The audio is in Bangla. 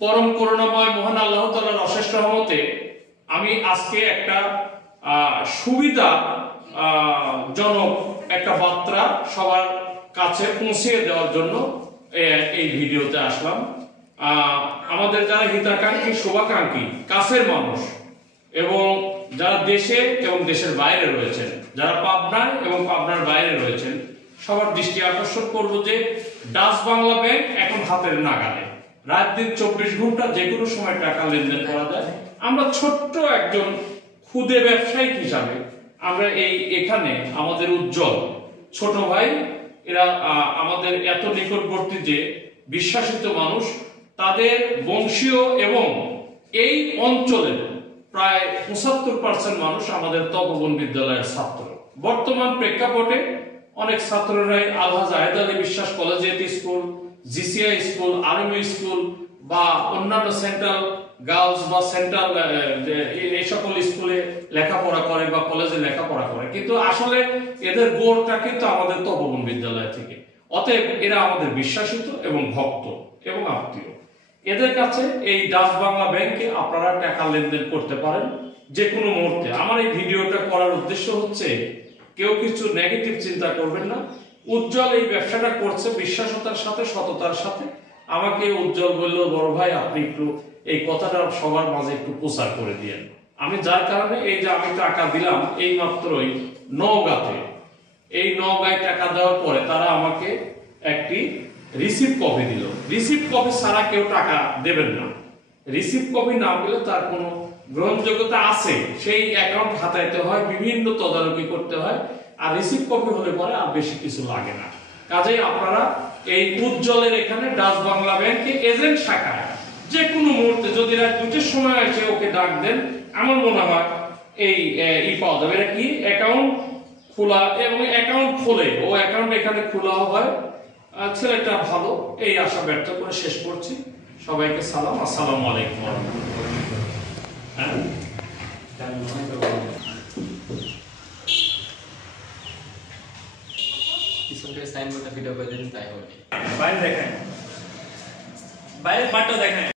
পরম করুণাময় মহান আল্লাহ তাআলার অশেষ রহমতে আমি আজকে একটা সুবিধা জনক একটা বার্তা সবার কাছে পৌঁছে দেওয়ার জন্য এই ভিডিওতে আসলাম। আমাদের যারা হিতাকাঙ্ক্ষী শুভাকাঙ্ক্ষী কাছের মানুষ এবং যারা দেশে এবং দেশের বাইরে রয়েছেন, যারা পাবনায় এবং পাবনার বাইরে রয়েছেন, সবার দৃষ্টি আকর্ষণ করব যে ডাচ বাংলা ব্যাংক এখন হাতের নাগালে, রাত দিন 24 ঘন্টা যে কোনো সময় টাকা লেনদেন করা যায়। আমরা ছোট্ট একজন ক্ষুদে ব্যবসায়ী হিসাবে আমরা এখানে আমাদের উজ্জ্বল ছোট ভাই, এরা আমাদের এত নিকটবর্তী যে বিশ্বাসিত মানুষ, তাদের বংশীয় এবং এই অঞ্চলের প্রায় 75% মানুষ আমাদের তপবন বিদ্যালয়ের ছাত্র। বর্তমান প্রেক্ষাপটে অনেক ছাত্ররাই আলহাজ আয়েদ আলী বিশ্বাস collegiate school, জিসিআই school, army school বা অন্যান্য সেন্ট্রাল গার্লস বা সেন্ট্রাল এই সকল স্কুলে লেখাপড়া করে বা কলেজে লেখাপড়া করে, কিন্তু আসলে এদের গোড়টা কিন্তু আমাদের তপবন বিদ্যালয় থেকে। অতএব এরা আমাদের বিশ্বাসিত এবং ভক্ত এবং আত্মীয়। এদের কাছে এই ডাচ বাংলা ব্যাংকে আপনারা টাকা লেনদেন করতে পারেন যে কোনো মুহূর্তে। আমার এই ভিডিওটা করার উদ্দেশ্য হচ্ছে কেউ কিছু নেগেটিভ চিন্তা করবেন না। উজ্জ্বল এই ব্যবসাটা করছে বিশ্বাসতার সাথে, সততার সাথে। আমাকে উজ্জ্বল বলল, বড় ভাই আপনি একটু এই কথাটা সবার মাঝে একটু প্রচার করে দিয়েন। আমি যার কারণে এই যে আমি টাকা দিলাম এই মাত্রই নওগাঁতে, এই নওগাঁয় টাকা দেওয়ার পরে তারা আমাকে একটি রিসিপ্ট কপি দিল। রিসিপ্ট কপি ছাড়া কেউ টাকা দেবেন না। রিসিপ্ট কপি না পেলে তার কোনো গ্রহণযোগ্যতা আছে, সেই অ্যাকাউন্ট হাতাইতে হয়, বিভিন্ন তদারকি করতে হয়। আর রিসিপ্ট কপি হলে পরে আর বেশি কিছু লাগে না। কাজেই আপনারা এই উজ্জ্বলের এখানে ডাচ বাংলা ব্যাংকে এজেন্ট শাখায় যে কোনো মুহূর্তে যদি রাত 2টার সময় এসে ওকে ডাক দেন, আমার মনে হয় এই পাওয়া যাবে। এটা কি অ্যাকাউন্ট খোলা এবং অ্যাকাউন্ট খোলে, ও অ্যাকাউন্ট এখানে খোলা হয়। ছেলেটা ভালো, এই আশা ব্যর্থ করে শেষ করছি। সবাইকে সালাম, আসসালামু আলাইকুম। সাইন বোর্ডটা ভিডিও করে দিন, তাই হবে। বাইরে দেখেন, বাইরে পাটটা দেখেন।